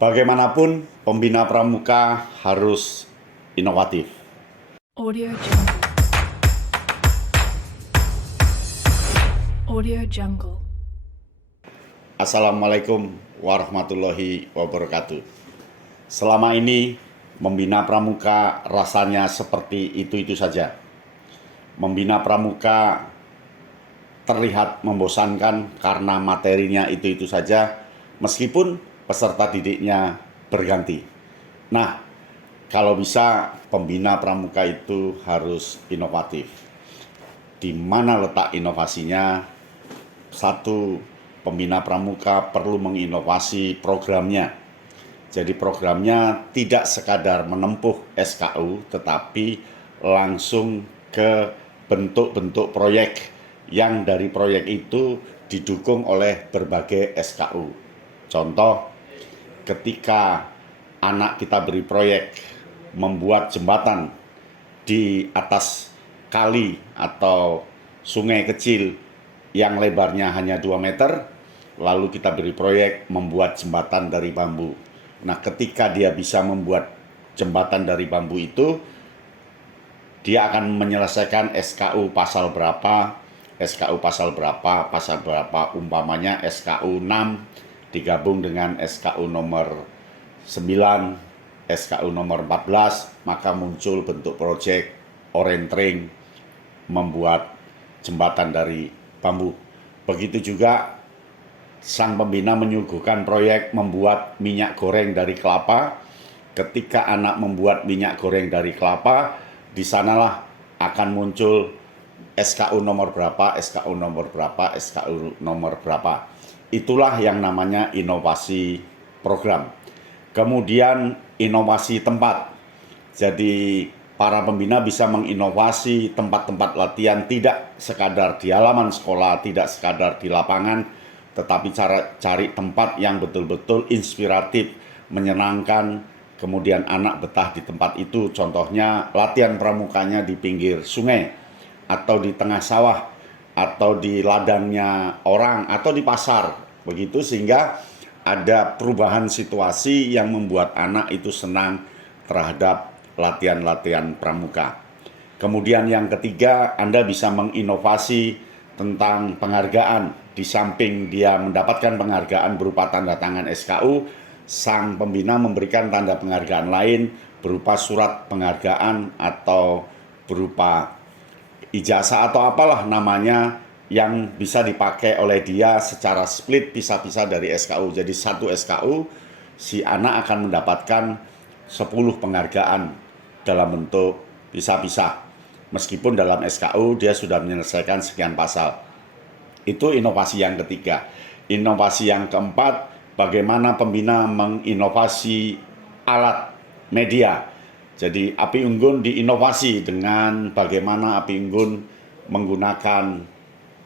Bagaimanapun, pembina pramuka harus inovatif. Audio Jungle. Audio Jungle. Assalamualaikum warahmatullahi wabarakatuh. Selama ini, membina pramuka rasanya seperti itu-itu saja. Membina pramuka terlihat membosankan karena materinya itu-itu saja, meskipun peserta didiknya berganti. Nah, kalau bisa pembina pramuka itu harus inovatif. Di mana letak inovasinya? Satu, pembina pramuka perlu menginovasi programnya. Jadi programnya tidak sekadar menempuh SKU, tetapi langsung ke bentuk-bentuk proyek yang dari proyek itu didukung oleh berbagai SKU. Contoh, ketika anak kita beri proyek membuat jembatan di atas kali atau sungai kecil yang lebarnya hanya 2 meter, lalu kita beri proyek membuat jembatan dari bambu. Nah, ketika dia bisa membuat jembatan dari bambu itu, dia akan menyelesaikan SKU pasal berapa, umpamanya SKU 6 digabung dengan SKU nomor 9, SKU nomor 14, maka muncul bentuk proyek orange ring membuat jembatan dari bambu. Begitu juga sang pembina menyuguhkan proyek membuat minyak goreng dari kelapa. Ketika anak membuat minyak goreng dari kelapa, di sanalah akan muncul SKU nomor berapa, SKU nomor berapa, SKU nomor berapa. Itulah yang namanya inovasi program. Kemudian inovasi tempat. Jadi para pembina bisa menginovasi tempat-tempat latihan tidak sekadar di halaman sekolah, tidak sekadar di lapangan, tetapi cari tempat yang betul-betul inspiratif, menyenangkan, kemudian anak betah di tempat itu. Contohnya latihan pramukanya di pinggir sungai, atau di tengah sawah, atau di ladangnya orang, atau di pasar. Begitu, sehingga ada perubahan situasi yang membuat anak itu senang terhadap latihan-latihan pramuka. Kemudian yang ketiga, Anda bisa menginovasi tentang penghargaan. Di samping dia mendapatkan penghargaan berupa tanda tangan SKU, sang pembina memberikan tanda penghargaan lain berupa surat penghargaan atau berupa ijazah atau apalah namanya, yang bisa dipakai oleh dia secara split, pisah-pisah dari SKU. Jadi satu SKU, si anak akan mendapatkan 10 penghargaan dalam bentuk pisah-pisah. Meskipun dalam SKU dia sudah menyelesaikan sekian pasal. Itu inovasi yang ketiga. Inovasi yang keempat, bagaimana pembina menginovasi alat media. Jadi api unggun diinovasi dengan bagaimana api unggun menggunakan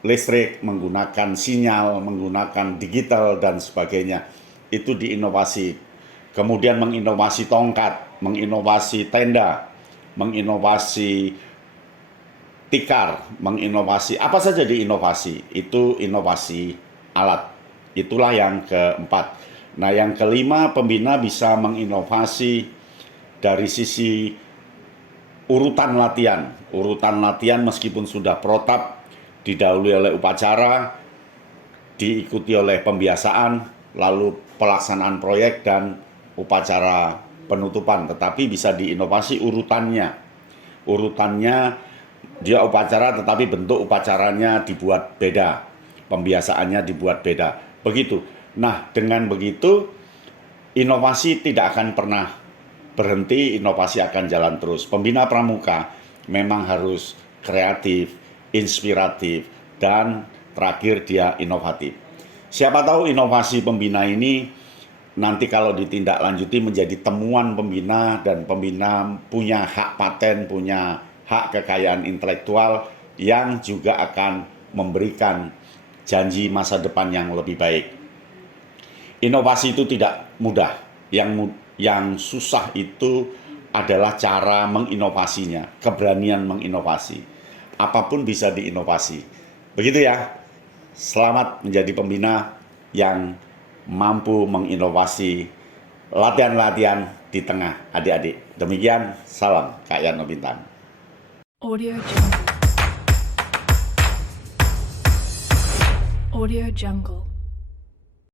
listrik, menggunakan sinyal, menggunakan digital dan sebagainya. Itu diinovasi. Kemudian menginovasi tongkat, menginovasi tenda, menginovasi tikar, menginovasi apa saja diinovasi. Itu inovasi alat. Itulah yang keempat. Nah, yang kelima, pembina bisa menginovasi dari sisi urutan latihan. Urutan latihan meskipun sudah protap, didahului oleh upacara, diikuti oleh pembiasaan, lalu pelaksanaan proyek dan upacara penutupan. Tetapi bisa diinovasi urutannya. Urutannya dia upacara, tetapi bentuk upacaranya dibuat beda. Pembiasaannya dibuat beda. Begitu. Nah, dengan begitu, inovasi tidak akan pernah berhenti, inovasi akan jalan terus. Pembina pramuka memang harus kreatif, inspiratif, dan terakhir dia inovatif. Siapa tahu inovasi pembina ini nanti kalau ditindaklanjuti menjadi temuan pembina, dan pembina punya hak paten, punya hak kekayaan intelektual yang juga akan memberikan janji masa depan yang lebih baik. Inovasi itu tidak mudah. Yang susah itu adalah cara menginovasinya, keberanian menginovasi. Apapun bisa diinovasi. Begitu ya. Selamat menjadi pembina yang mampu menginovasi latihan-latihan di tengah adik-adik. Demikian, salam Kak Yano Bintang. Audio Jungle. Audio Jungle.